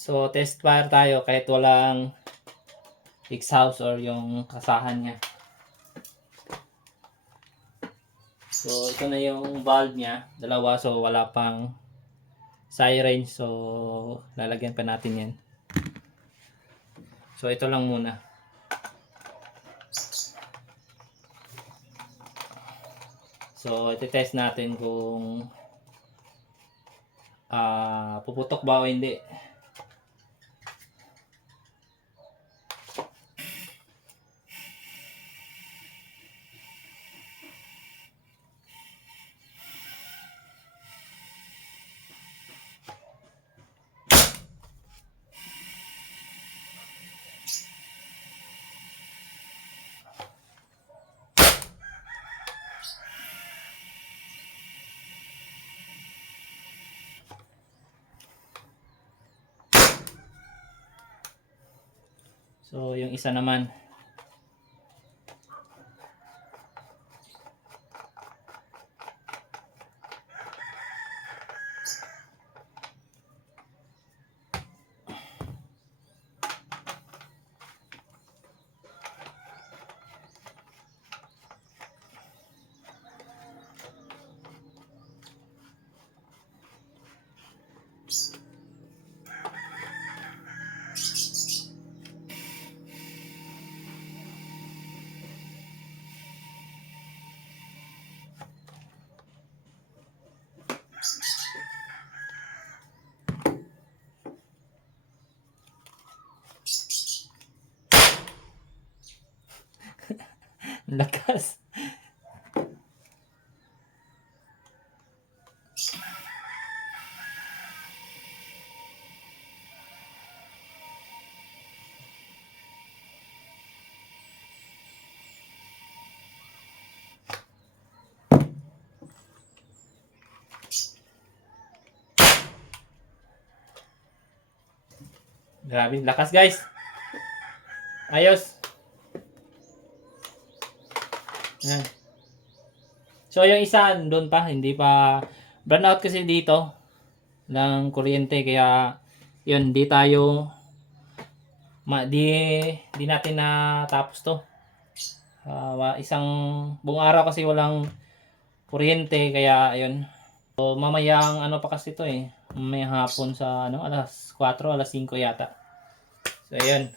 So, test fire tayo kahit walang exhaust or yung kasahan niya. So, ito na yung valve niya. Dalawa, so wala pang siren. So, lalagyan pa natin yan. So, ito lang muna. So, iti-test natin kung puputok ba o hindi. So, yung isa naman. Lakas. Grabe, lakas guys. Ayos. Yan. So yung isa doon pa, hindi pa burn out kasi dito ng kuryente, kaya yun, di tayo di natin natapos to. Isang buong araw kasi walang kuryente, kaya ayun. So mamayang ano pa kasi to mamayang hapon sa alas 4, alas 5 yata. So ayun.